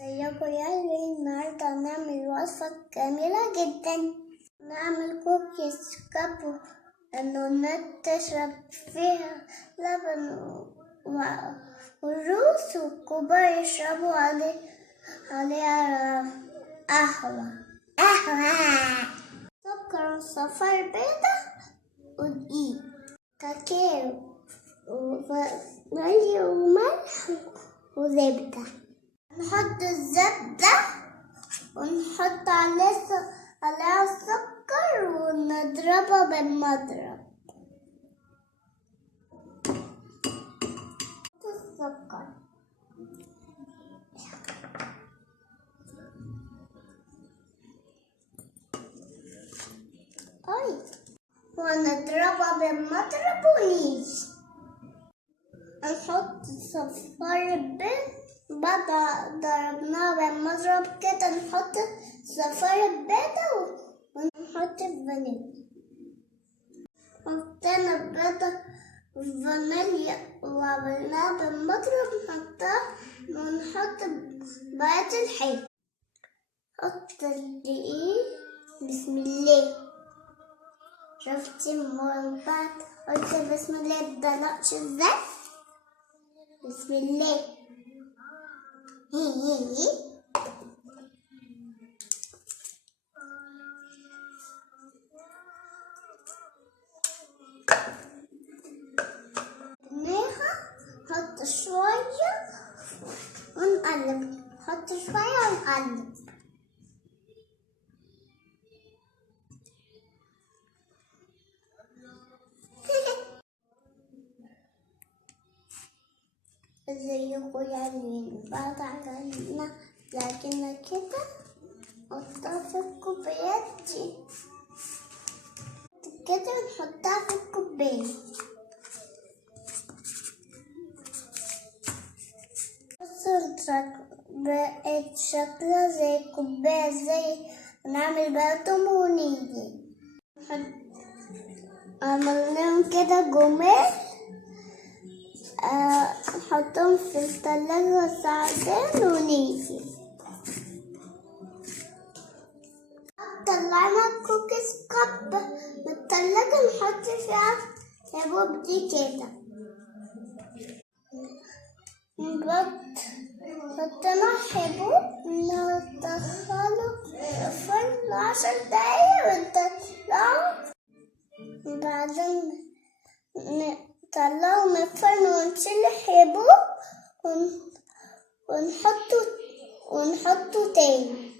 ازيكم يا عيال؟ النهارده هنعمل وصفة جميلة جدا. نعمل كوكيز كابو انه تشرب فيها لبن والروس، والكبار يشربوا عليها قهوة سكر وصفار بيضة ودقيق كاكاو وفانيليا وملح وزبدة. نحط الزبدة ونحط عليها السكر ونضربها بالمضرب. السكر ونضربها بالمضرب ونيجي نحط صفار البيض. بعد ضربناها بالمضرب كده نحط صفار البيضة ونحط الفانيليا. حطينا البيضة والفانيليا وعملناها بالمضرب نحطها ونحط بقية الحلو. حط الدقيق. بسم الله. شفتي بعد قلت بسم الله الدلقش ازاي؟ بسم الله. حط شوية ونقلب. حط شوية ونقلب. ازيكم يا عيال؟ بعد عملنا لكن كده نحطها في الكوبايات دي كده نحطها في الكوباية. بقت شكلها زي الكوباية، زي نعمل بقى ونيجي عملناهم كده جمال. نحطهم في التلاجة ساعتين ونيجي طلعنا الكوكيز كاب من التلاجة نحط فيها الحبوب دي كده. حطينا حبوب ندخله في الفرن 10 دقايق ونطلعه. بعدين نطلعه من الفرن ونشيل الحبوب ونحطه تاني.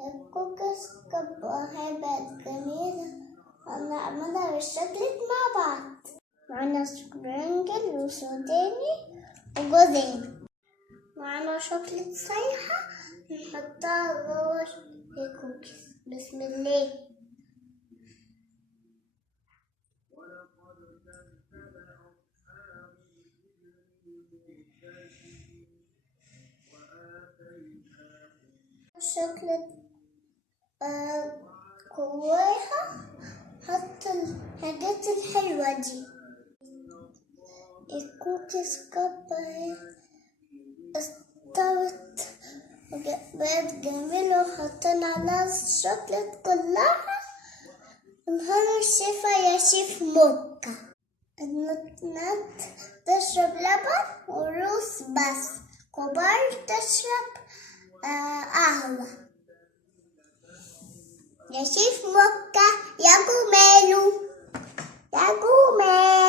الكوكيز كاب هيبقى جميلة. هنعملها بالشكل مع بعض. معانا سبرينجل وسوداني وجوزين. معانا شوكولاتة سايحة نحطها جوه الكوكيز. بسم الله. الشوكولاتة جواها حط الحاجات الحلوة دي. الكوكيز كاب استوت بقت جميلة وحطينا عليها الشوكولات كلها. نهار الشفا يا شيف موكا. النت تشرب لبن وروس بس، كبار تشرب قهوة. يا شيف موكا يا جمالو يا جمال.